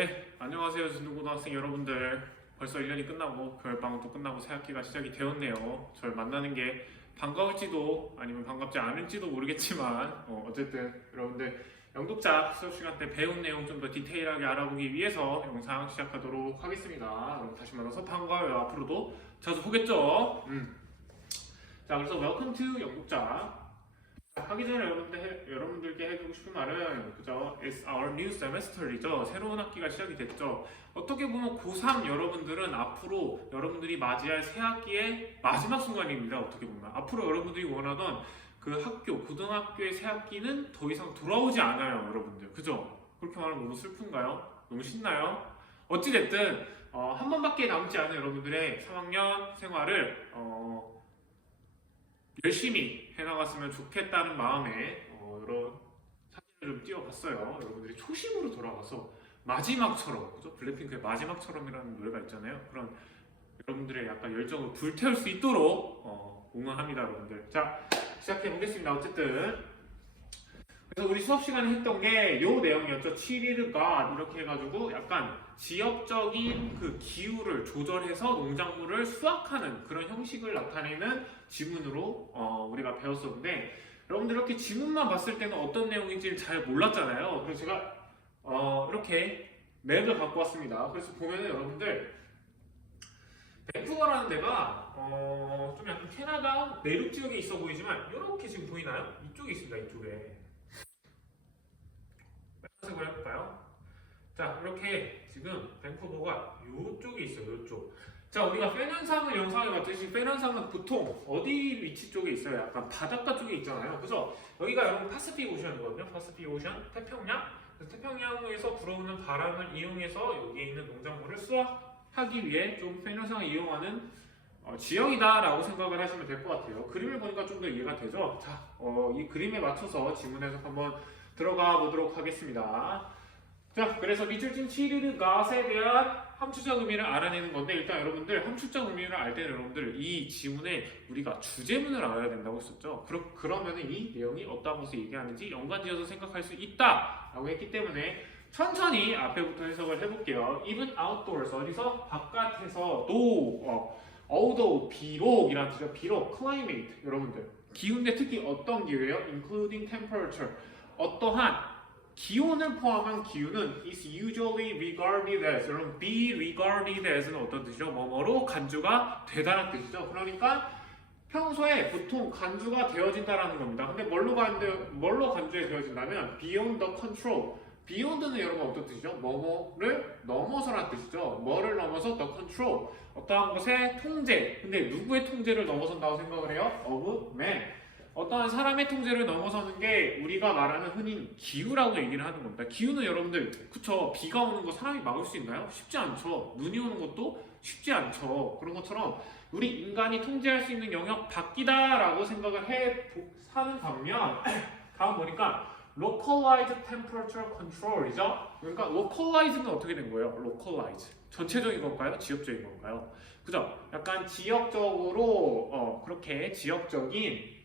네, 안녕하세요. 진도고등학생 여러분들. 벌써 1년이 끝나고 겨울방학도 끝나고 새학기가 시작이 되었네요. 저를 만나는 게 반가울지도 아니면 반갑지 않을지도 모르겠지만 어쨌든 여러분들 영독자 수업 시간 때 배운 내용 좀 더 디테일하게 알아보기 위해서 영상 시작하도록 하겠습니다. 여러분 다시 만나서 반가워요. 앞으로도 자주 보겠죠? 자, 그래서 Welcome to 영독자. 하기 전에 여러분들께 해주고 싶은 말은 그죠? It's our new semester이죠. 새로운 학기가 시작이 됐죠. 어떻게 보면 고3 여러분들은 앞으로 여러분들이 맞이할 새 학기의 마지막 순간입니다. 어떻게 보면 앞으로 여러분들이 원하던 그 학교, 고등학교의 새 학기는 더 이상 돌아오지 않아요, 여러분들. 그죠? 그렇게 말하면 너무 슬픈가요? 너무 신나요? 어찌됐든 한 번밖에 남지 않은 여러분들의 3학년 생활을 열심히 해나갔으면 좋겠다는 마음에 여러 사진을 좀 띄워봤어요. 여러분들이 초심으로 돌아가서 마지막처럼, 그죠? 블랙핑크의 마지막처럼이라는 노래가 있잖아요. 그런 여러분들의 약간 열정을 불태울 수 있도록 응원합니다, 여러분들. 자, 시작해 보겠습니다. 어쨌든 그래서 우리 수업 시간에 했던 게 요 내용이었죠. 치리르가 이렇게 해가지고 약간 지역적인 그 기후를 조절해서 농작물을 수확하는 그런 형식을 나타내는 지문으로 우리가 배웠었는데, 여러분들 이렇게 지문만 봤을 때는 어떤 내용인지 잘 몰랐잖아요. 그래서 제가 이렇게 맵을 갖고 왔습니다. 그래서 보면은 여러분들 밴쿠버라는 데가 좀 약간 캐나다 내륙 지역에 있어 보이지만 이렇게 지금 보이나요? 이쪽에 있습니다. 이쪽에. 색으로 해볼까요? 자, 이렇게 지금 밴쿠버가 이쪽에 있어요. 이쪽. 자, 우리가 팬 현상을 영상에 봤듯이 팬 현상은 보통 어디 위치 쪽에 있어요? 약간 바닷가 쪽에 있잖아요. 그래서 여기가 여러분 파시픽 오션이거든요. 파시픽 오션, 태평양. 그래서 태평양에서 불어오는 바람을 이용해서 여기에 있는 농작물을 수확하기 위해 좀 팬 현상을 이용하는 지형이다라고 생각을 하시면 될 것 같아요. 그림을 보니까 좀 더 이해가 되죠? 자, 이 그림에 맞춰서 지문 해석 한번 들어가 보도록 하겠습니다. 자, 그래서 미줄진 치리르 갓에 대한 함축적 의미를 알아내는 건데, 일단 여러분들 함축적 의미를 알 때는 여러분들 이 지문에 우리가 주제문을 알아야 된다고 했었죠. 그러면은 이 내용이 어떤 것을 얘기하는지 연관지어서 생각할 수 있다라고 했기 때문에 천천히 앞에부터 해석을 해볼게요. Even outdoors, 어디서? 바깥에서도 although, 비록이라는 뜻이죠. 비록, climate, 여러분들 기후인데 특히 어떤 기후예요? including temperature, 어떠한 기온을 포함한 기후는 is usually regarded as, 여러분 be regarded as는 어떤 뜻이죠? 뭐뭐로 간주가 되다라는 뜻이죠. 그러니까 평소에 보통 간주가 되어진다라는 겁니다. 근데 뭘로 간주에 되어진다면 beyond the control. beyond는 여러분 어떤 뜻이죠? 뭐뭐를 넘어서라는 뜻이죠. 뭐를 넘어서 the control. 어떠한 것의 통제. 근데 누구의 통제를 넘어선다고 생각을 해요? of man. 어떠한 사람의 통제를 넘어서는 게 우리가 말하는 흔히 기후라고 얘기를 하는 겁니다. 기후는 여러분들, 그쵸? 비가 오는 거 사람이 막을 수 있나요? 쉽지 않죠. 눈이 오는 것도 쉽지 않죠. 그런 것처럼 우리 인간이 통제할 수 있는 영역 밖이다라고 생각을 하는 반면 다음 보니까 localized temperature control이죠. 그러니까 localize는 어떻게 된 거예요? localize. 전체적인 건가요? 지역적인 건가요? 그죠? 약간 지역적으로 그렇게 지역적인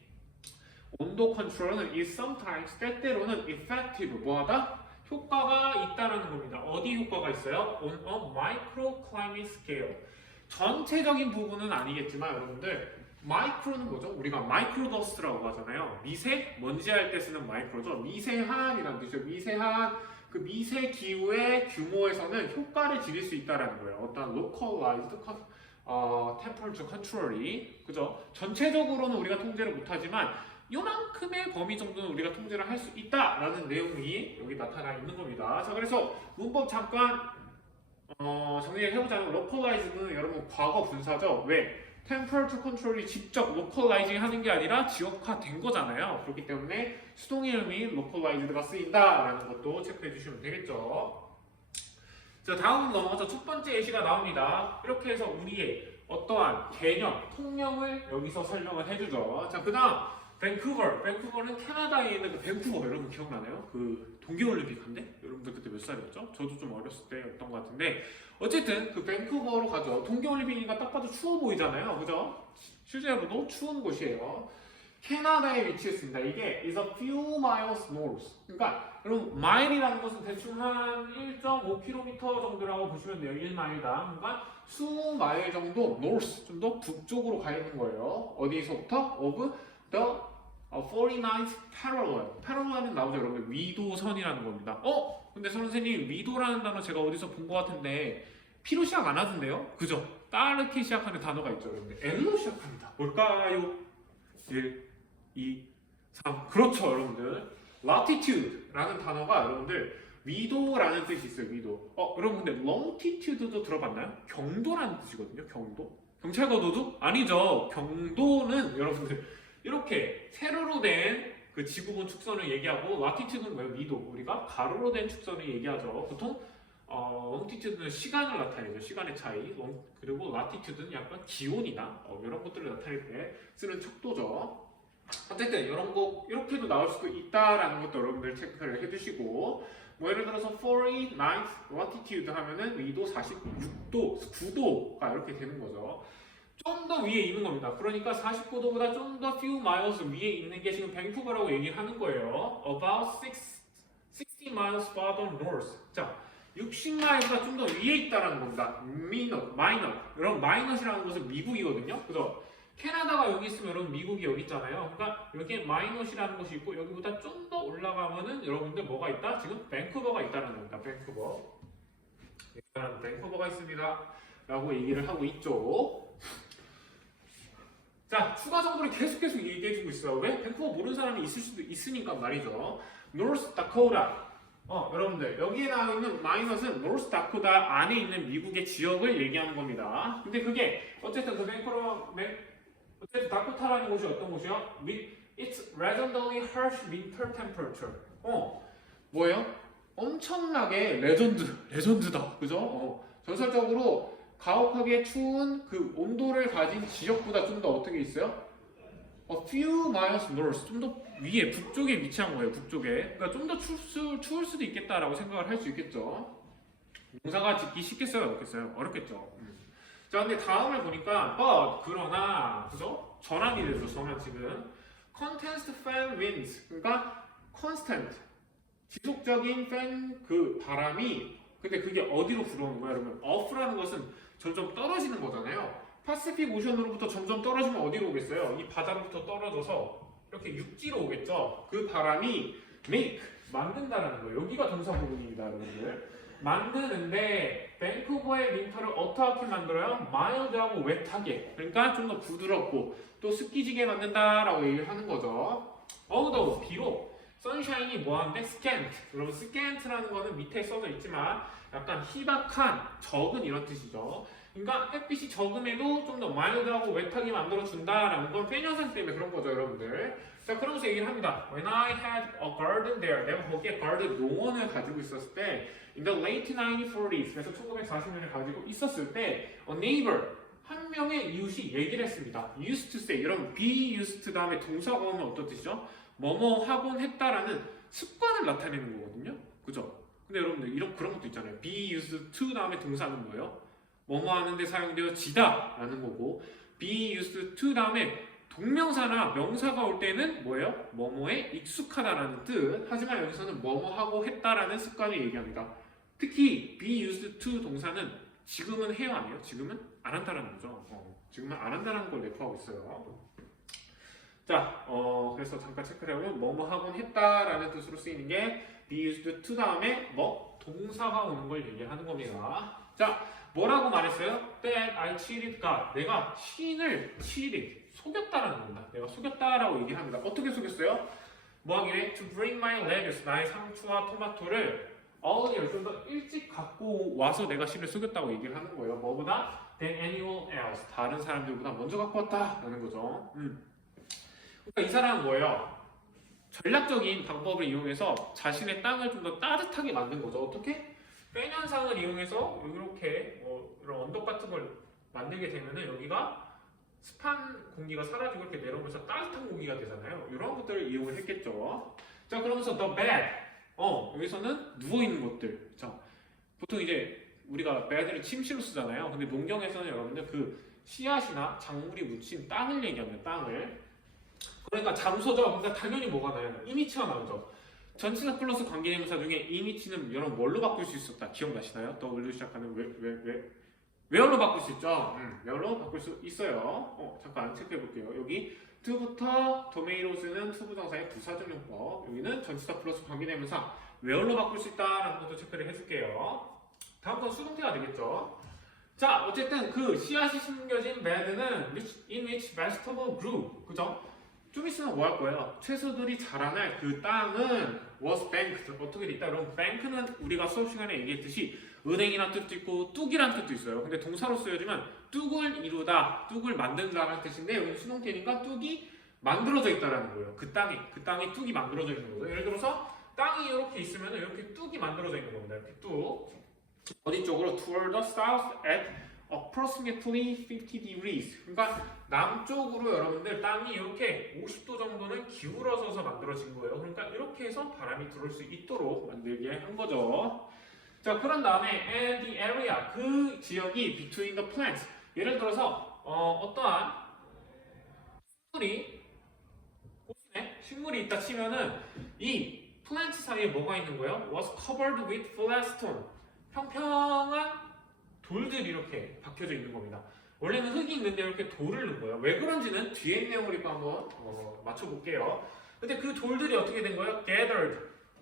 온도 컨트롤은 is sometimes, 때때로는 effective, 뭐하다? 효과가 있다라는 겁니다. 어디 효과가 있어요? on a microclimate scale. 전체적인 부분은 아니겠지만 여러분들 마이크로는 뭐죠? 우리가 마이크로더스트라고 하잖아요. 미세, 먼지 할 때 쓰는 마이크로죠. 미세한이라는 뜻이죠. 미세한, 그 미세 기후의 규모에서는 효과를 지닐 수 있다라는 거예요. 어떤 localized temperature control이, 그죠? 전체적으로는 우리가 통제를 못하지만 요만큼의 범위 정도는 우리가 통제를 할 수 있다라는 내용이 여기 나타나 있는 겁니다. 자, 그래서 문법 잠깐 정리를 해보자면 localize는 여러분 과거 분사죠. 왜? temperature control이 직접 localizing 하는 게 아니라 지역화된 거잖아요. 그렇기 때문에 수동의 의미 localized가 쓰인다라는 것도 체크해 주시면 되겠죠. 자, 다음 넘어가서 첫 번째 예시가 나옵니다. 이렇게 해서 우리의 어떠한 개념, 통념을 여기서 설명을 해주죠. 자, 그 다음 밴쿠버는 캐나다에 있는 그 밴쿠버, 여러분 기억나나요? 그 동계올림픽 한데? 여러분들 그때 몇 살이었죠? 저도 좀 어렸을 때였던 것 같은데, 어쨌든 그 밴쿠버로 가죠. 동계올림픽이니까 딱 봐도 추워 보이잖아요, 그죠? 실제로도 추운 곳이에요. 캐나다에 위치했습니다. 이게 is a few miles north. 그러니까 여러분 마일이라는 것은 대충 한 1.5km 정도라고 보시면 돼요. 1마일당. 그러니까 수마일 정도 north, 좀 더 북쪽으로 가 있는 거예요. 어디서부터? of the 49th parallel. parallel은 나오죠, 여러분. 위도선이라는 겁니다. 근데 선생님 위도라는 단어 제가 어디서 본 것 같은데 P로 시작 안 하던데요? 그죠? 따르게 시작하는 단어가 있죠, 여러분들. L로 시작합니다. 뭘까요? 1, 2, 3. 그렇죠, 여러분들. latitude라는 단어가 여러분들 위도라는 뜻이 있어요. 위도. 여러분 근데 longitude도 들어봤나요? 경도라는 뜻이거든요. 경도. 경찰과도도? 아니죠. 경도는 여러분들 이렇게 세로로 된 그 지구본 축선을 얘기하고 latitude는 뭐예요? 위도. 우리가 가로로 된 축선을 얘기하죠. 보통 longitude는 시간을 나타내죠. 시간의 차이. 그리고 latitude는 약간 기온이나 이런 것들을 나타낼 때 쓰는 척도죠. 어쨌든 이런 거 이렇게도 나올 수도 있다라는 것도 여러분들 체크를 해두시고, 뭐 예를 들어서 49th latitude 하면은 위도 46도, 9도가 이렇게 되는 거죠. 좀 더 위에 있는 겁니다. 그러니까 49도보다 좀 더 few miles 위에 있는 게 지금 밴쿠버라고 얘기하는 거예요. About 60 miles farther north. 자, 60마일보다 좀 더 위에 있다라는 겁니다. minor. 여러분 마이너스라는 것은 미국이거든요. 그죠? 캐나다가 여기 있으면 여러분 미국이 여기 있잖아요. 그러니까 여기에 마이너스라는 것이 있고 여기보다 좀 더 올라가면은 여러분들 뭐가 있다? 지금 밴쿠버가 있다는 겁니다. 밴쿠버. 일단 밴쿠버가 있습니다. 라고 얘기를 하고 있죠. 자, 추가 정보를 계속 얘기해주고 있어요. 왜? 밴쿠버 모르는 사람이 있을 수도 있으니까 말이죠. North Dakota. 여러분들 여기에 나와 있는 마이너스는 노스 다코타 안에 있는 미국의 지역을 얘기하는 겁니다. 근데 그게 어쨌든 그 어쨌든 다코타라는 곳이 어떤 곳이요? It's reasonably harsh winter temperature. 뭐예요? 엄청나게 레전드다. 그죠? 전설적으로 가혹하게 추운 그 온도를 가진 지역보다 좀 더 어떻게 있어요? A few miles north, 좀 더 위에 북쪽에 위치한 거예요. 북쪽에. 그러니까 좀 더 추울 수도 있겠다라고 생각을 할 수 있겠죠. 농사가 짓기 쉽겠어요, 어렵겠어요? 어렵겠죠. 자, 근데 다음을 보니까 그러나 그죠? 전환이 되죠. 전환 지금 constant fan winds, 그러니까 constant 지속적인 팬 그 바람이, 근데 그게 어디로 불어오는 거야, 여러분? up라는 것은 점점 떨어지는 거잖아요. 파시픽 오션으로부터 점점 떨어지면 어디로 오겠어요? 이 바다로부터 떨어져서 이렇게 육지로 오겠죠. 그 바람이 make, 만든다라는 거예요. 여기가 동사 부분입니다, 여러분들. 만드는데 밴쿠버의 윈터를 어떻게 만들어요? 마일드하고 웻하게. 그러니까 좀 더 부드럽고 또 습기지게 만든다라고 얘기를 하는 거죠. 어우더 비록 선샤인이 뭐하는데 스캔트. 여러분 스캔트라는 거는 밑에 써져 있지만 약간 희박한, 적은 이런 뜻이죠. 그러니까 햇빛이 적음에도 좀 더 마일드하고 웻하게 만들어준다라는 건 팬 현상 때문에 그런 거죠, 여러분들. 자, 그러면서 얘기를 합니다. When I had a garden there, 내가 거기에 garden 농원을 가지고 있었을 때, in the late 1940s, 그래서 1940년을 가지고 있었을 때, a neighbor, 한 명의 이웃이 얘기를 했습니다. used to say, 여러분 be used 다음에 동사가 오면 어떤 뜻이죠? 뭐뭐 하곤 했다라는 습관을 나타내는 거거든요. 그죠? 근데 여러분들 그런 것도 있잖아요. be used to 다음에 동사는 뭐예요? 뭐뭐 하는데 사용되어지다 라는 거고, be used to 다음에 동명사나 명사가 올 때는 뭐예요? 뭐뭐에 익숙하다라는 뜻. 하지만 여기서는 뭐뭐 하고 했다라는 습관을 얘기합니다. 특히 be used to 동사는 지금은 해요, 아니에요? 지금은 안 한다라는 거죠. 지금은 안 한다라는 걸 내포하고 있어요. 자, 그래서 잠깐 체크를 해보면 뭐뭐 하곤 했다라는 뜻으로 쓰이는 게 be used to 다음에 뭐 동사가 오는 걸 얘기하는 겁니다. 자, 뭐라고 말했어요? That I cheated God. 내가 신을 cheated, 속였다라는 겁니다. 내가 속였다라고 얘기합니다. 어떻게 속였어요? 뭐 하길래? To bring my lettuce, 나의 상추와 토마토를 earlier, 좀 더 일찍 갖고 와서 내가 신을 속였다고 얘기를 하는 거예요. 뭐보다? Than anyone else. 다른 사람들보다 먼저 갖고 왔다라는 거죠. 그러니까 이 사람은 뭐예요? 전략적인 방법을 이용해서 자신의 땅을 좀 더 따뜻하게 만든 거죠. 어떻게? 팬 현상을 이용해서 이렇게 이런 언덕 같은 걸 만들게 되면은 여기가 습한 공기가 사라지고 이렇게 내려오면서 따뜻한 공기가 되잖아요. 이런 것들을 이용을 했겠죠. 자, 그러면서 the bed. 여기서는 누워 있는 것들. 자, 보통 이제 우리가 bed를 침실로 쓰잖아요. 근데 농경에서는 여러분들 그 씨앗이나 작물이 묻힌 땅을 얘기합니다. 땅을. 그러니까 잠수죠. 그러니까 당연히 뭐가 나요? 이미치가 나오죠. 전치사 플러스 관계대명사 중에 이미치는 여러분 뭘로 바꿀 수 있었다? 기억나시나요? W로 시작하는 where로 바꿀 수 있죠? where로 바꿀 수 있어요. 잠깐 체크해 볼게요. 여기 to부터 tomatos는 투부정사의 부사적 용법. 여기는 전치사 플러스 관계대명사 where로 바꿀 수 있다라는 것도 체크를 해줄게요. 다음 건 수동태가 되겠죠. 자, 어쨌든 그 씨앗이 심겨진 bed는 in which vegetable grew. 그죠? 좀 있으면 뭐 할 거예요? 채소들이 자라날 그 땅은 was banked. 어떻게 돼 있다? 그럼 bank는 우리가 수업 시간에 얘기했듯이 은행이란 뜻도 있고 뚝이란 뜻도 있어요. 근데 동사로 쓰여지면 뚝을 이루다, 뚝을 만든다라는 뜻인데 여기 수동태니까 뚝이 만들어져 있다라는 거예요. 그 땅이 뚝이 만들어져 있는 거죠. 예를 들어서 땅이 이렇게 있으면 이렇게 뚝이 만들어져 있는 겁니다. 이렇게 뚝. 어디 쪽으로? Toward the south at approximately 50 degrees. 그러니까 남쪽으로 여러분들 땅이 이렇게 50도 정도는 기울어져서 만들어진 거예요. 그러니까 이렇게 해서 바람이 들어올 수 있도록 만들게 한 거죠. 자, 그런 다음에 and the area, 그 지역이 between the plants. 예를 들어서 어떠한 식물이 있다 치면은 이 플랜트 사이에 뭐가 있는 거예요? was covered with flat stone. 평평한 돌들이 이렇게 박혀져 있는 겁니다. 원래는 흙이 있는데 이렇게 돌을 넣은 거예요. 왜 그런지는 뒤에 있는 내용을 읽고 한번 맞춰볼게요. 근데 그 돌들이 어떻게 된 거예요? gathered.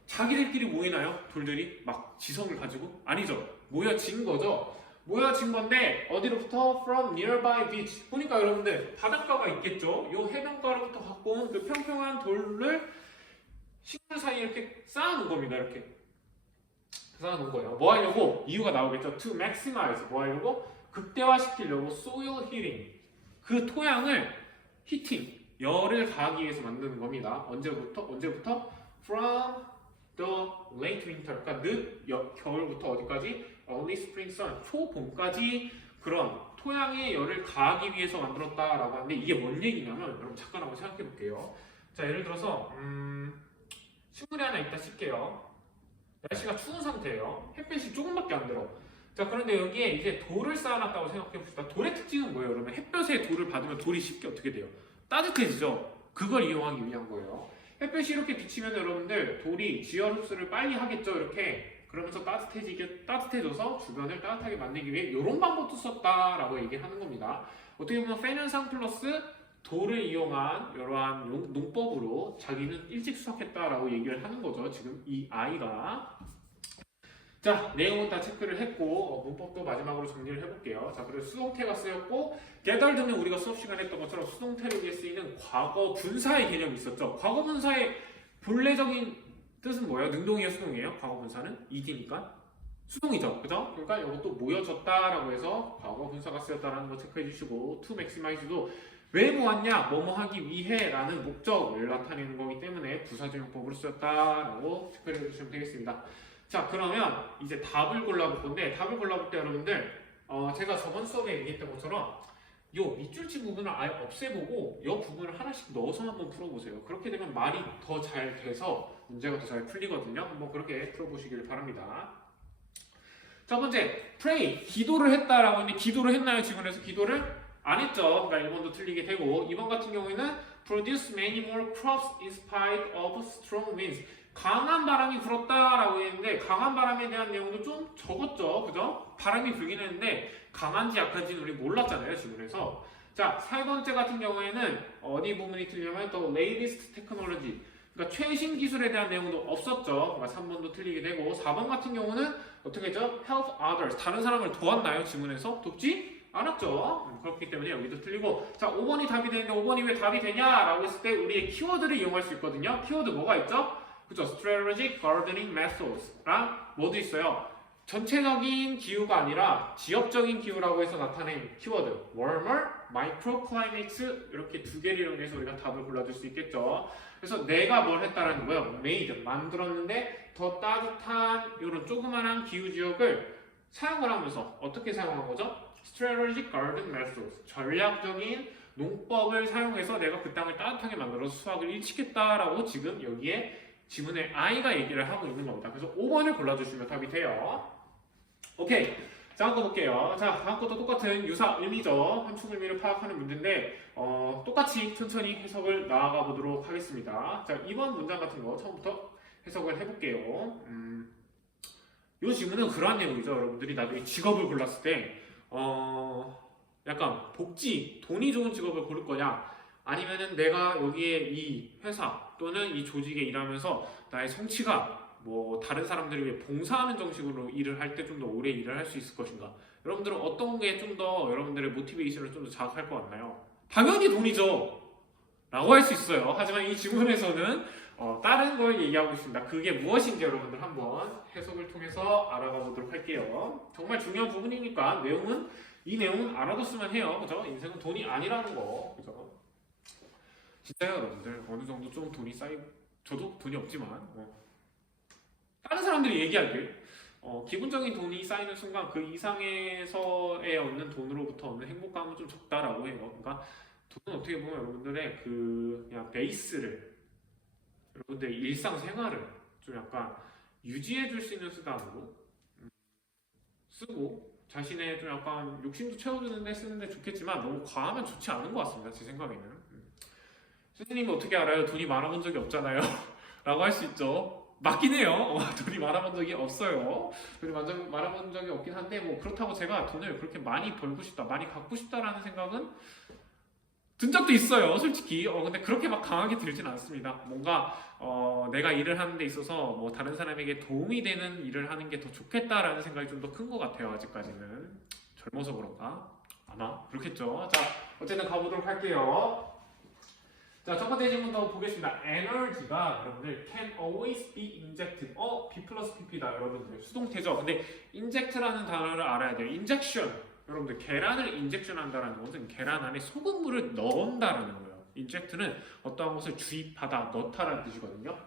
자기들끼리 모이나요? 돌들이 막 지성을 가지고? 아니죠. 모여진 거죠. 모여진 건데 어디로부터? From nearby beach. 보니까 여러분들 바닷가가 있겠죠. 요 해변가로부터 갖고 온 그 평평한 돌을 식물 사이에 이렇게 쌓아놓은 겁니다. 이렇게 쌓아놓은 거예요. 뭐 하려고? 이유가 나오겠죠. To maximize. 뭐 하려고? 극대화시키려고 soil heating. 그 토양을 히팅, 열을 가하기 위해서 만드는 겁니다. 언제부터? From the late winter. 그러니까 늦 겨울부터 어디까지? Early spring sun. 초봄까지 그런 토양의 열을 가하기 위해서 만들었다라고 하는데 이게 뭔 얘기냐면 여러분 잠깐 한번 생각해 볼게요. 자, 예를 들어서 식물이 하나 있다 칠게요. 날씨가 추운 상태예요. 햇빛이 조금밖에 안 들어. 자, 그런데 여기에 이제 돌을 쌓아놨다고 생각해 봅시다. 돌의 특징은 뭐예요? 그러면 햇볕에 돌을 받으면 돌이 쉽게 어떻게 돼요? 따뜻해지죠? 그걸 이용하기 위한 거예요. 햇볕이 이렇게 비치면 여러분들 돌이 지열 흡수를 빨리 하겠죠? 이렇게. 그러면서 따뜻해져서 주변을 따뜻하게 만들기 위해 이런 방법도 썼다라고 얘기하는 겁니다. 어떻게 보면 팬 현상 플러스 돌을 이용한 이러한 농법으로 자기는 일찍 수확했다라고 얘기를 하는 거죠. 지금 이 아이가. 자, 내용은 다 체크를 했고 문법도 마지막으로 정리를 해볼게요. 자, 그래서 수동태가 쓰였고 gathered는 우리가 수업 시간에 했던 것처럼 수동태를 위해 쓰이는 과거 분사의 개념이 있었죠. 과거 분사의 본래적인 뜻은 뭐예요? 능동이에요, 수동이에요? 과거 분사는 ed니까 수동이죠, 그죠? 그러니까 이것도 모여졌다라고 해서 과거 분사가 쓰였다라는 거 체크해 주시고 to maximize도 왜 모았냐? 뭐뭐 하기 위해 라는 목적을 나타내는 거기 때문에 부사적 용법으로 쓰였다라고 체크해 주시면 되겠습니다. 자, 그러면 이제 답을 골라볼 건데 답을 골라볼 때 여러분들 제가 저번 수업에 얘기했던 것처럼 요 밑줄치 부분을 아예 없애보고 이 부분을 하나씩 넣어서 한번 풀어보세요. 그렇게 되면 말이 더 잘 돼서 문제가 더 잘 풀리거든요. 한번 그렇게 풀어보시길 바랍니다. 첫 번째, pray, 기도를 했다라고 했는데 기도를 했나요? 지문에서 기도를 안 했죠. 그러니까 1번도 틀리게 되고 2번 같은 경우에는 produce many more crops in spite of strong winds. 강한 바람이 불었다라고 했는데 강한 바람에 대한 내용도 좀 적었죠. 그죠? 바람이 불긴 했는데 강한지 약한지는 우리 몰랐잖아요. 지문에서. 자, 세 번째 같은 경우에는 어디 부분이 틀리냐면 또 latest technology. 그러니까 최신 기술에 대한 내용도 없었죠. 그러니까 3번도 틀리게 되고 4번 같은 경우는 어떻게 했죠? help others. 다른 사람을 도왔나요? 지문에서? 돕지 않았죠. 그렇기 때문에 여기도 틀리고 자, 5번이 답이 되는데 5번이 왜 답이 되냐라고 했을 때 우리의 키워드를 이용할 수 있거든요. 키워드 뭐가 있죠? 그죠? Strategic Gardening Methods랑 뭐도 있어요? 전체적인 기후가 아니라 지역적인 기후라고 해서 나타낸 키워드 warmer, microclimates 이렇게 두 개를 이용해서 우리가 답을 골라줄 수 있겠죠. 그래서 내가 뭘 했다라는 거예요. made, 만들었는데 더 따뜻한 이런 조그만한 기후 지역을 사용을 하면서 어떻게 사용한 거죠? Strategic Garden Methods, 전략적인 농법을 사용해서 내가 그 땅을 따뜻하게 만들어서 수확을 일찍했다라고 지금 여기에 지문에 I가 얘기를 하고 있는 겁니다. 그래서 5번을 골라주시면 답이 돼요. 오케이. 자, 한번 볼게요. 자, 다음 것도 똑같은 유사 의미죠. 함축 의미를 파악하는 문제인데 똑같이 천천히 해석을 나아가 보도록 하겠습니다. 자, 이번 문장 같은 거 처음부터 해석을 해볼게요. 이 질문은 그러한 내용이죠. 여러분들이 나중에 직업을 골랐을 때 약간 복지, 돈이 좋은 직업을 고를 거냐, 아니면은 내가 여기에 이 회사 또는 이 조직에 일하면서 나의 성취가 뭐 다른 사람들을 위해 봉사하는 정식으로 일을 할 때 좀 더 오래 일을 할 수 있을 것인가? 여러분들은 어떤 게 좀 더 여러분들의 모티베이션을 좀 더 자극할 것 같나요? 당연히 돈이죠. 라고 할 수 있어요. 하지만 이 질문에서는 다른 걸 얘기하고 있습니다. 그게 무엇인지 여러분들 한번 해석을 통해서 알아가 보도록 할게요. 정말 중요한 부분이니까 이 내용은 알아뒀으면 해요. 그죠? 인생은 돈이 아니라는 거. 그죠? 진짜요, 여러분들. 어느 정도 좀 돈이 쌓이고, 저도 돈이 없지만 다른 사람들이 얘기하길 기본적인 돈이 쌓이는 순간 그 이상에서의 얻는 돈으로부터 얻는 행복감은 좀 적다라고 해요. 그러니까 돈은 어떻게 보면 여러분들의 그 그냥 베이스를, 여러분들의 일상생활을 좀 약간 유지해 줄 수 있는 수단으로 쓰고, 자신의 좀 약간 욕심도 채워주는데 쓰는데 좋겠지만 너무 과하면 좋지 않은 것 같습니다. 제 생각에는. 스님이 어떻게 알아요? 돈이 많아본 적이 없잖아요. 라고 할 수 있죠. 맞긴 해요. 돈이 많아본 적이 없어요. 돈이 많아본 적이 없긴 한데 뭐 그렇다고 제가 돈을 그렇게 많이 벌고 싶다, 많이 갖고 싶다라는 생각은 든 적도 있어요, 솔직히. 근데 그렇게 막 강하게 들진 않습니다. 뭔가 내가 일을 하는 데 있어서 뭐 다른 사람에게 도움이 되는 일을 하는 게 더 좋겠다라는 생각이 좀 더 큰 것 같아요. 아직까지는 젊어서 그런가? 아마 그렇겠죠. 자, 어쨌든 가보도록 할게요. 자, 첫 번째 질문도 보겠습니다. 에너지가 여러분들 can always be injected. B 플러스 PP다 여러분들. 수동태죠. 근데 inject라는 단어를 알아야 돼요. injection. 여러분들 계란을 인젝션 한다는 것은 계란 안에 소금물을 넣는다라는 거예요. inject는 어떠한 것을 주입하다, 넣다라는 뜻이거든요.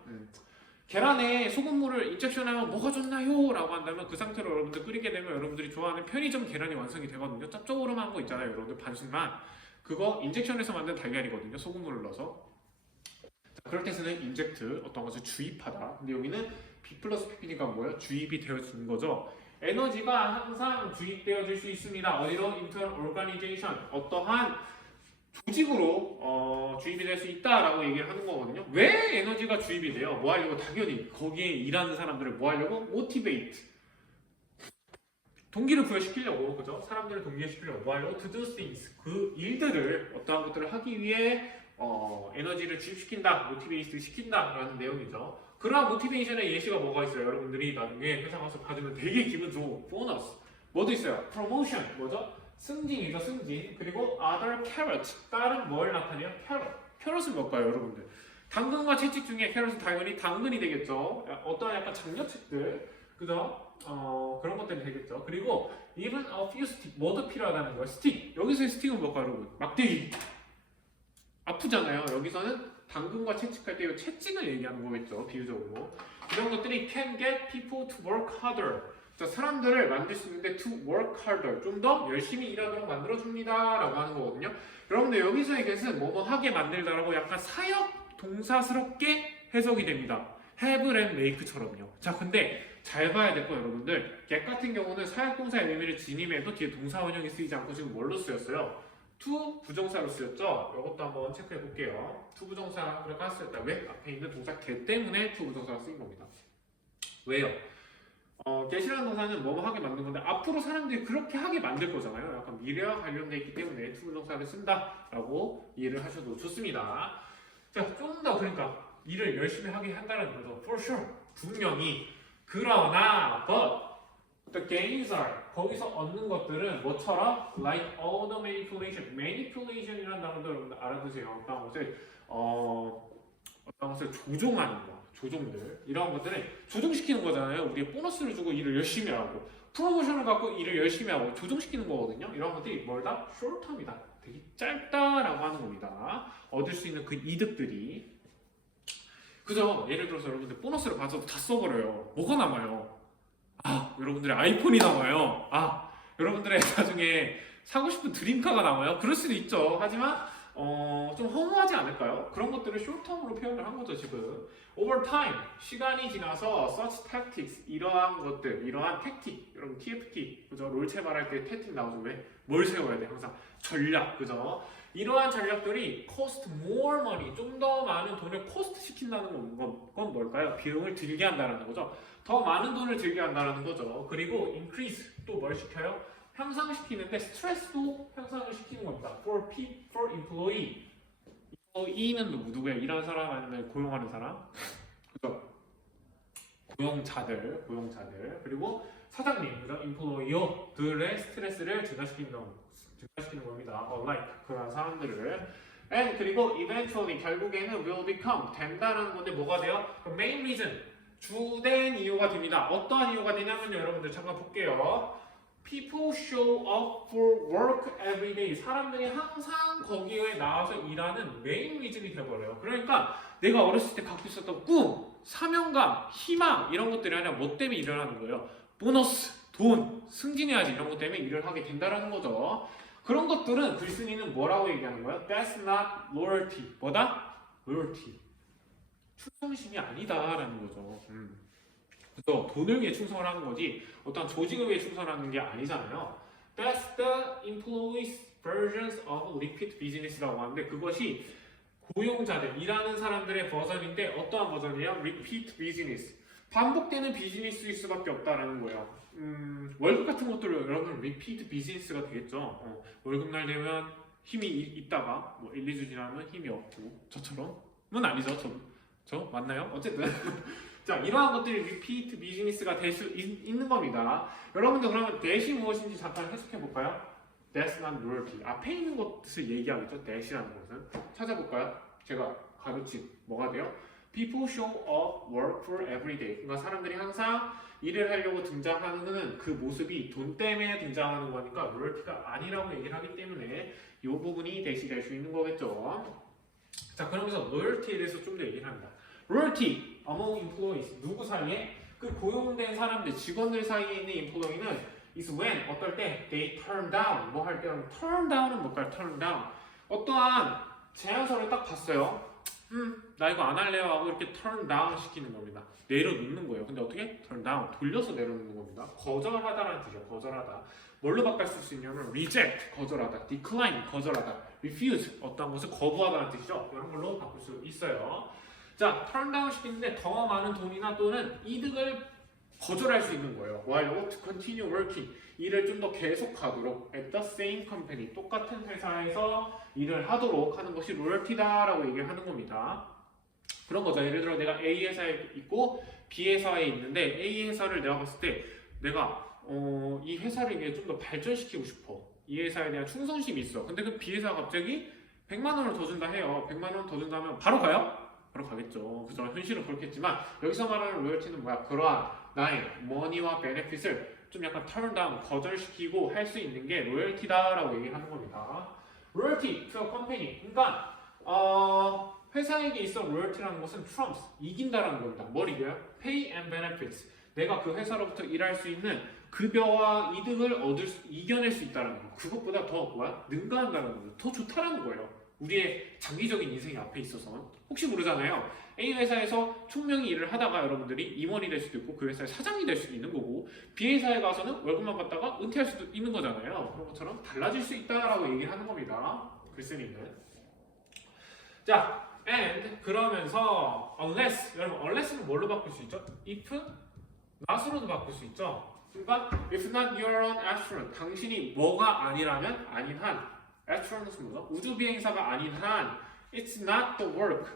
계란에 소금물을 인젝션하면 뭐가 좋나요? 라고 한다면 그 상태로 여러분들 끓이게 되면 여러분들이 좋아하는 편의점 계란이 완성이 되거든요. 짭조름한 거 있잖아요. 여러분들 반숙만. 그거 인젝션에서 만든 달걀이거든요. 소금물을 넣어서. 자, 그럴 때는 인젝트, 어떤 것을 주입하다. 근데 여기는 B 플러스 PP니까 뭐예요? 주입이 되어지는 거죠. 에너지가 항상 주입되어질 수 있습니다. 어디로? into an organization. 어떠한 조직으로 주입이 될 수 있다라고 얘기를 하는 거거든요. 왜 에너지가 주입이 돼요? 뭐 하려고? 당연히 거기에 일하는 사람들을 뭐 하려고? motivate. 동기를 부여시키려고, 그죠? 사람들을 동기시키려고 뭐 하려고? to do things. 그 일들을, 어떠한 것들을 하기 위해 에너지를 주입시킨다, 모티베이트 시킨다라는 내용이죠. 그러한 모티베이션의 예시가 뭐가 있어요? 여러분들이 나중에 회사 가서 받으면 되게 기분 좋은 보너스. 뭐도 있어요? promotion, 뭐죠? 승진이죠, 승진. 그리고 other carrot, 다른 뭘 나타내요? carrot은 뭘까요, 여러분들? 당근과 채찍 중에 carrot은 당연히 당근이 되겠죠. 어떠한 약간 장려책들, 그죠? 그런 것들이 되겠죠. 그리고 even a few stick, 뭐도 필요하다는 거예요. 스틱. 여기서의 스틱은 뭘까요, 여러분? 막대기. 아프잖아요. 여기서는 당근과 채찍할 때 이 채찍을 얘기하는 거겠죠, 비유적으로. 이런 것들이 can get people to work harder. 자, 사람들을 만들 수 있는데 to work harder, 좀 더 열심히 일하도록 만들어줍니다 라고 하는 거거든요. 여러분들 여기서의 get은 뭐뭐 하게 만들다라고 약간 사역 동사스럽게 해석이 됩니다. have and make처럼요. 자, 근데 잘 봐야 될 거 여러분들, get 같은 경우는 사역동사의 의미를 지니면서 뒤에 동사 원형이 쓰이지 않고 지금 뭘로 쓰였어요? to 부정사로 쓰였죠? 이것도 한번 체크해 볼게요. to 부정사를 쓰였다. 왜? 앞에 있는 동사 get 때문에 to 부정사가 쓰인 겁니다. 왜요? get이라는 동사는 뭐뭐 하게 만든 건데 앞으로 사람들이 그렇게 하게 만들 거잖아요. 약간 미래와 관련돼 있기 때문에 to 부정사를 쓴다라고 이해를 하셔도 좋습니다. 자, 좀 더 그러니까 일을 열심히 하게 한다는 거죠. For sure. 분명히. 그러나 but the gains are, 거기서 얻는 것들은 뭐처럼? like all the manipulation. manipulation이라는 단어도 여러분들 알아두세요. 어떤 것을 조종하는 거, 조종들, 이런 것들을 조종시키는 거잖아요. 우리가 보너스를 주고 일을 열심히 하고 프로모션을 갖고 일을 열심히 하고 조종시키는 거거든요. 이런 것들이 뭘다? short-term이다. 되게 짧다라고 하는 겁니다. 얻을 수 있는 그 이득들이. 그죠? 예를 들어서 여러분들 보너스를 받아도 다 써버려요. 뭐가 남아요? 여러분들의 아이폰이 남아요. 여러분들의 나중에 사고 싶은 드림카가 남아요. 그럴 수도 있죠. 하지만 좀 허무하지 않을까요? 그런 것들을 short-term으로 표현을 한 거죠 지금. Over time, 시간이 지나서 such tactics, 이러한 것들, 이러한 tactic, 여러분 TFT, 그죠? 롤체 말할 때 tactic 나오죠. 왜? 뭘 세워야 돼? 항상 전략, 그죠? 이러한 전략들이 cost more money, 좀 더 많은 돈을 cost 시킨다는 건 뭘까요? 비용을 들게 한다는 거죠. 더 많은 돈을 들게 한다는 거죠. 그리고 increase, 또 뭘 시켜요? 향상시키는데 스트레스도 향상을 시키는 겁니다. for employee. employee는 누구예요? 일하는 사람 아니면 고용하는 사람? 그죠? 고용자들. 그리고 사장님, 그죠? employer들의 스트레스를 증가시키는 겁니다. like 그런 사람들을. and 그리고 eventually 결국에는 will become 된다는 건데 뭐가 돼요? main reason 주된 이유가 됩니다. 어떠한 이유가 되냐면요, 여러분들 잠깐 볼게요. People show up for work every day. 사람들이 항상 거기에 나와서 일하는 main reason이 되어버려요. 그러니까 내가 어렸을 때 갖고 있었던 꿈, 사명감, 희망 이런 것들이 아니라 뭐 때문에 일을 하는 거예요? 보너스, 돈, 승진해야지 이런 것 때문에 일을 하게 된다는 거죠. 그런 것들은 글쓴이는 뭐라고 얘기하는 거예요? That's not loyalty. 뭐다? loyalty. 충성심이 아니다라는 거죠. 그래서 돈을 위해 충성을 하는 거지 어떤 조직을 위해 충성하는 게 아니잖아요. That's the employees' versions of repeat business라고 하는데 그것이 고용자들, 일하는 사람들의 버전인데 어떠한 버전이에요? repeat business. 반복되는 비즈니스일 수밖에 없다라는 거예요. 월급 같은 것들로 여러분 repeat business가 되겠죠. 월급날 되면 힘이 있다가 뭐 1, 2주 지나면 힘이 없고 저처럼은 아니죠. 저 맞나요? 어쨌든 자, 이러한 것들이 리피트 비즈니스가 될 수 있는 겁니다. 여러분들 그러면 대시 무엇인지 잠깐 해석해 볼까요? That's not loyalty. 앞에 있는 것을 얘기하겠죠. 대시라는 것은 찾아볼까요? 제가 가르친 뭐가 돼요? People show up work for every day. 그러니까 사람들이 항상 일을 하려고 등장하는 그 모습이 돈 때문에 등장하는 거니까 loyalty가 아니라고 얘기를 하기 때문에 이 부분이 대시 될 수 있는 거겠죠. 자, 그러면서 loyalty에 대해서 좀 더 얘기를 합니다. loyalty among employees 누구 사이에? 그 고용된 사람들 직원들 사이에 있는 employee는 is when 어떨 때 they turn down 뭐 할 때는 turn down은 뭘까요? turn down 어떠한 제안서를 딱 봤어요. 나 이거 안 할래요 하고 이렇게 turn down 시키는 겁니다. 내려놓는 거예요. 근데 어떻게? turn down 돌려서 내려놓는 겁니다. 거절하다라는 뜻이죠. 거절하다. 뭘로 바꿀 수 있냐면 reject 거절하다, decline 거절하다, refuse 어떤 것을 거부하다는 뜻이죠. 이런 걸로 바꿀 수 있어요. 자, 턴다운 시키는데 더 많은 돈이나 또는 이득을 거절할 수 있는 거예요. While to continue working 일을 좀 더 계속하도록 at the same company 똑같은 회사에서 일을 하도록 하는 것이 로열티다라고 얘기를 하는 겁니다. 그런 거죠. 예를 들어 내가 A 회사에 있고 B 회사에 있는데 A 회사를 내가 봤을 때 내가 이 회사를 위해 좀 더 발전시키고 싶어. 이 회사에 대한 충성심이 있어. 근데 그 B 회사가 갑자기 100만 원을 더 준다 해요. 100만 원 더 준다면 바로 가요? 바로 가겠죠. 그죠? 현실은 그렇겠지만 여기서 말하는 로열티는 뭐야? 그러한 나의 머니와 베네핏을 좀 약간 턴다운 거절시키고 할 수 있는 게 로열티다라고 얘기하는 겁니다. 로열티 to a company. 그러니까 회사에게 있어 로열티라는 것은 trumps 이긴다라는 겁니다. 뭘 이겨요? Pay and benefits. 내가 그 회사로부터 일할 수 있는 급여와 이득을 이겨낼 수 있다는 거. 그것보다 더 뭐야? 능가한다는 거죠. 더 좋다라는 거예요. 우리의 장기적인 인생이 앞에 있어서 혹시 모르잖아요. A 회사에서 총명히 일을 하다가 여러분들이 임원이 될 수도 있고 그 회사의 사장이 될 수도 있는 거고 B 회사에 가서는 월급만 받다가 은퇴할 수도 있는 거잖아요. 그런 것처럼 달라질 수 있다라고 얘기를 하는 겁니다. 글쓴이는. 자, and 그러면서 unless 여러분 unless는 뭘로 바꿀 수 있죠? if, not으로도 바꿀 수 있죠. 그러니까 if not you're an astronaut 당신이 뭐가 아니라면 아닌 한 astronaut은 뭐죠? 우주 비행사가 아닌 한 it's not the work.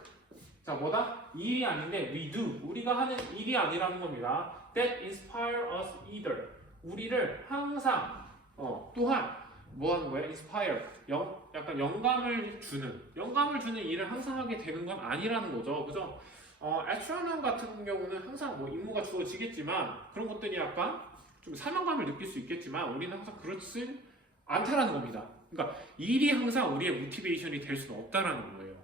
자, 뭐다? 일이 아닌데 we do. 우리가 하는 일이 아니라는 겁니다. That inspire us either. 우리를 항상 또한 뭐 하는 거야? inspire. 약간 영감을 주는 일을 항상 하게 되는 건 아니라는 거죠. 그죠? astronaut 같은 경우는 항상 뭐 임무가 주어지겠지만 그런 것들이 약간 좀 사명감을 느낄 수 있겠지만 우리는 항상 그렇지 않다라는 겁니다. 그러니까 일이 항상 우리의 모티베이션이 될 수는 없다라는 거예요.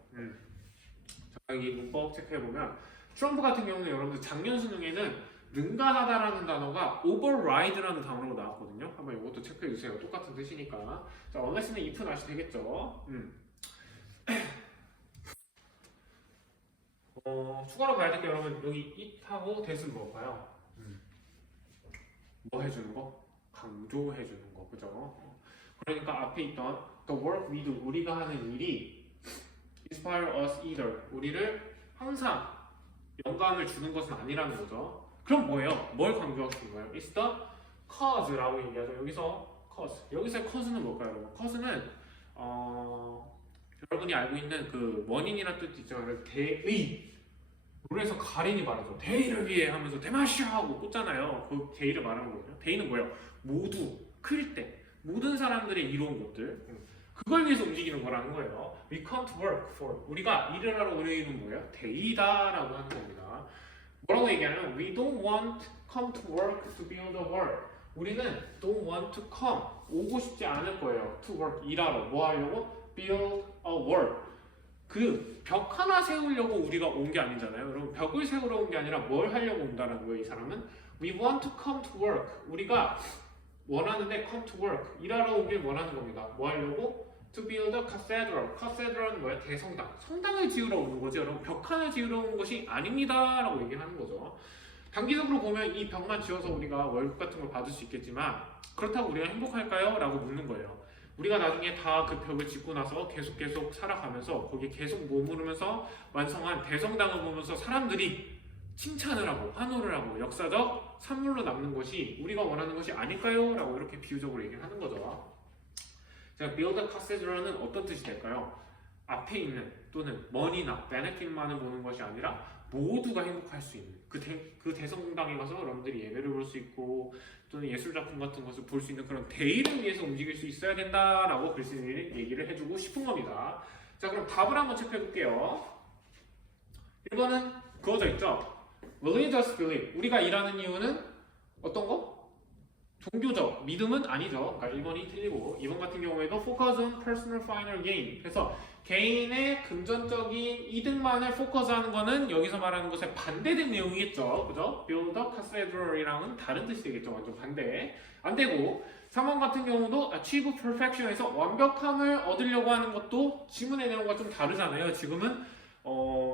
자, 이 문법 체크해보면 트럼프 같은 경우는 여러분들 작년 수능에는 능가하다라는 단어가 override라는 단어로 나왔거든요. 한번 이것도 체크해주세요. 똑같은 뜻이니까. 자, unless는 if not이 되겠죠. 추가로 봐야 될 게 여러분 여기 it하고 that은 뭘까요? 뭐 해주는 거? 강조해주는 거, 그죠? 그러니까 앞에 있던 the work we do, 우리가 하는 일이 inspire us either, 우리를 항상 영감을 주는 것은 아니라는 거죠. 그럼 뭐예요? 뭘 강조하고 싶은 거예요? It's the cause라고 얘기하죠. 여기서 cause, 여기서의 cause는 뭘까요, 여러분? cause는 여러분이 알고 있는 그 원인이라는 뜻 있잖아요. 대의. 노래에서 가린이 말하죠. 대의를 위해 하면서 대마시아 하고 꽂잖아요. 그 대의를 말하는 거거든요. 대의는 뭐예요? 모두 클 때 모든 사람들의 이로운 것들 그걸 위해서 움직이는 거라는 거예요. We come to work for, 우리가 일을 하러 오는 이유는 뭐예요? 대의다라고 하는 겁니다. 뭐라고 얘기하냐면 We don't want come to work to build a world. 우리는 don't want to come, 오고 싶지 않을 거예요. to work, 일하러. 뭐 하려고? build a world. 그 벽 하나 세우려고 우리가 온 게 아니잖아요. 여러분 벽을 세우러 온 게 아니라 뭘 하려고 온다는 거예요. 이 사람은 We want to come to work. 우리가 원하는데 come to work. 일하러 오길 원하는 겁니다. 뭐 하려고? To build a cathedral. cathedral은 뭐예요? 대성당. 성당을 지으러 오는 거죠. 여러분 벽 하나 지으러 온 것이 아닙니다. 라고 얘기하는 거죠. 단기적으로 보면 이 벽만 지어서 우리가 월급 같은 걸 받을 수 있겠지만 그렇다고 우리가 행복할까요? 라고 묻는 거예요. 우리가 나중에 다 그 벽을 짓고 나서 계속 살아가면서 거기에 계속 머무르면서 완성한 대성당을 보면서 사람들이 칭찬을 하고 환호를 하고 역사적 산물로 남는 것이 우리가 원하는 것이 아닐까요? 라고 이렇게 비유적으로 얘기를 하는 거죠. 자, build a cathedral은 어떤 뜻이 될까요? 앞에 있는 또는 money나 benefit만을 보는 것이 아니라 모두가 행복할 수 있는 그 대성당에 가서 여러분들이 예배를 볼 수 있고 또는 예술작품 같은 것을 볼 수 있는 그런 대의를 위해서 움직일 수 있어야 된다라고 글쓴이는 얘기를 해주고 싶은 겁니다. 자, 그럼 답을 한번 체크해 볼게요. 1번은 그어져 있죠? Religious belief, 우리가 일하는 이유는 어떤 거? 종교적, 믿음은 아니죠. 그러니까 1번이 틀리고 2번 같은 경우에도 focus on personal final gain, 그래서 개인의 금전적인 이득만을 포커스하는 거는 여기서 말하는 것에 반대된 내용이겠죠. 그죠? build a cathedral이랑은 다른 뜻이 되겠죠. 완전 반대. 안 되고 3번 같은 경우도 achieve perfection에서 완벽함을 얻으려고 하는 것도 지문의 내용과 좀 다르잖아요. 지금은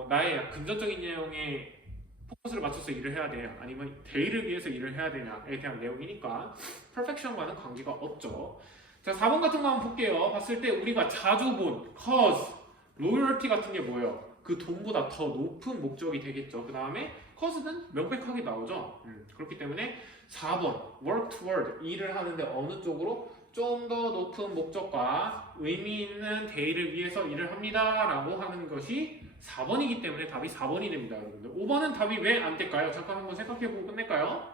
나의 금전적인 내용에 포커스를 맞춰서 일을 해야 되냐 아니면 대의를 위해서 일을 해야 되냐에 대한 내용이니까 perfection과는 관계가 없죠. 자, 4번 같은 거 한번 볼게요. 봤을 때 우리가 자주 본 cause, loyalty 같은 게 뭐예요? 그 돈보다 더 높은 목적이 되겠죠. 그 다음에 cause는 명백하게 나오죠. 그렇기 때문에 4번 work toward, 일을 하는데 어느 쪽으로 좀 더 높은 목적과 의미 있는 대의를 위해서 일을 합니다 라고 하는 것이 4번이기 때문에 답이 4번이 됩니다, 여러분들. 5번은 답이 왜 안 될까요? 잠깐 한번 생각해보고 끝낼까요?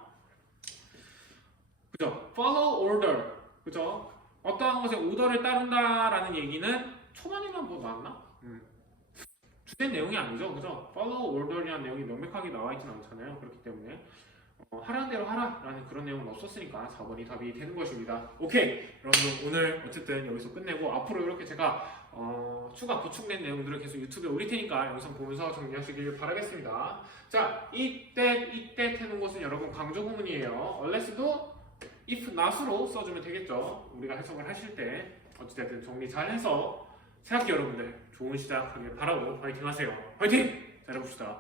그죠? follow order, 그죠? 어떠한 것에 오더를 따른다라는 얘기는 초반에만 뭐 나왔나? 주된 내용이 아니죠, 그죠? follow order이라는 내용이 명백하게 나와 있진 않잖아요. 그렇기 때문에 하라는 대로 하라라는 그런 내용은 없었으니까 4번이 답이 되는 것입니다. 오케이, 여러분 오늘 어쨌든 여기서 끝내고 앞으로 이렇게 제가 추가 보충된 내용들을 계속 유튜브에 올릴 테니까 영상 보면서 정리하시길 바라겠습니다. 자, 이때 해놓은 것은 여러분 강조 구문이에요. unless도 if not으로 써주면 되겠죠. 우리가 해석을 하실 때 어찌됐든 정리 잘해서 새학기 여러분들 좋은 시작하길 바라고 화이팅 하세요. 화이팅! 잘해봅시다.